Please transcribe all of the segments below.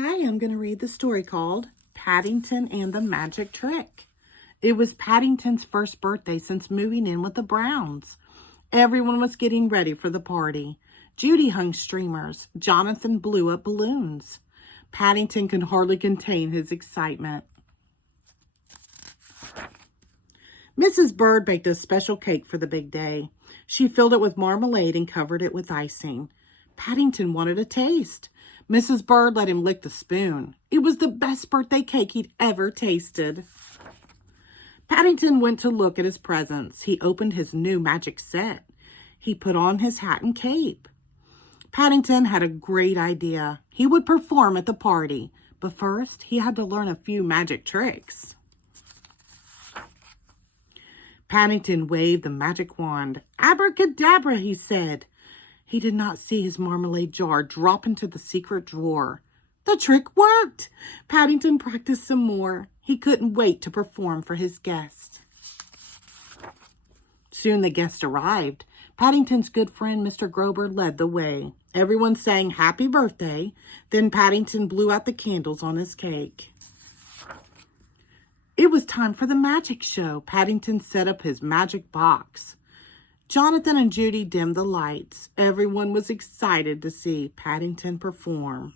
Hi, I'm going to read the story called Paddington and the Magic Trick. It was Paddington's first birthday since moving in with the Browns. Everyone was getting ready for the party. Judy hung streamers. Jonathan blew up balloons. Paddington could hardly contain his excitement. Mrs. Bird baked a special cake for the big day. She filled it with marmalade and covered it with icing. Paddington wanted a taste. Mrs. Bird let him lick the spoon. It was the best birthday cake he'd ever tasted. Paddington went to look at his presents. He opened his new magic set. He put on his hat and cape. Paddington had a great idea. He would perform at the party, but first he had to learn a few magic tricks. Paddington waved the magic wand. "Abracadabra," he said. He did not see his marmalade jar drop into the secret drawer. The trick worked. Paddington practiced some more. He couldn't wait to perform for his guest. Soon the guest arrived. Paddington's good friend, Mr. Grober, led the way. Everyone sang happy birthday. Then Paddington blew out the candles on his cake. It was time for the magic show. Paddington set up his magic box. Jonathan and Judy dimmed the lights. Everyone was excited to see Paddington perform.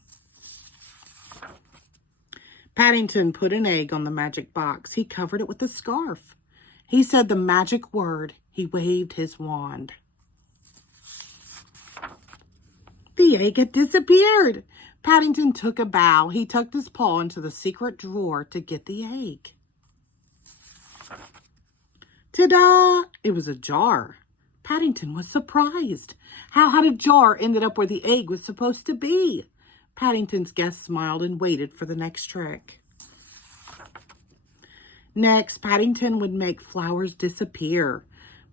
Paddington put an egg on the magic box. He covered it with a scarf. He said the magic word. He waved his wand. The egg had disappeared. Paddington took a bow. He tucked his paw into the secret drawer to get the egg. Ta-da! It was a jar. Paddington was surprised. How had a jar ended up where the egg was supposed to be? Paddington's guest smiled and waited for the next trick. Next, Paddington would make flowers disappear,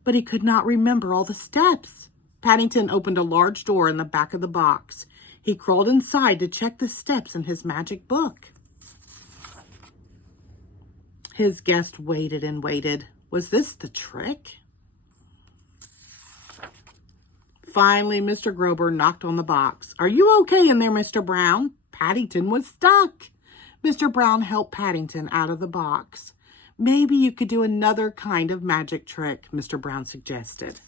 but he could not remember all the steps. Paddington opened a large door in the back of the box. He crawled inside to check the steps in his magic book. His guest waited and waited. Was this the trick? Finally, Mr. Grober knocked on the box. "Are you okay in there, Mr. Brown?" Paddington was stuck. Mr. Brown helped Paddington out of the box. "Maybe you could do another kind of magic trick," Mr. Brown suggested.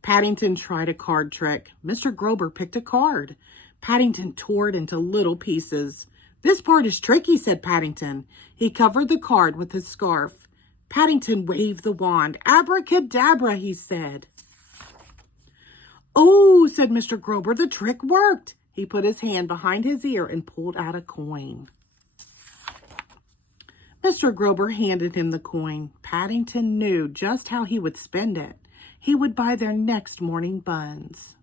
Paddington tried a card trick. Mr. Grober picked a card. Paddington tore it into little pieces. "This part is tricky," said Paddington. He covered the card with his scarf. Paddington waved the wand. "Abracadabra," he said. "Oh," said Mr. Grober, "the trick worked." He put his hand behind his ear and pulled out a coin. Mr. Grober handed him the coin. Paddington knew just how he would spend it. He would buy their next morning buns.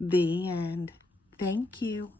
The end. Thank you.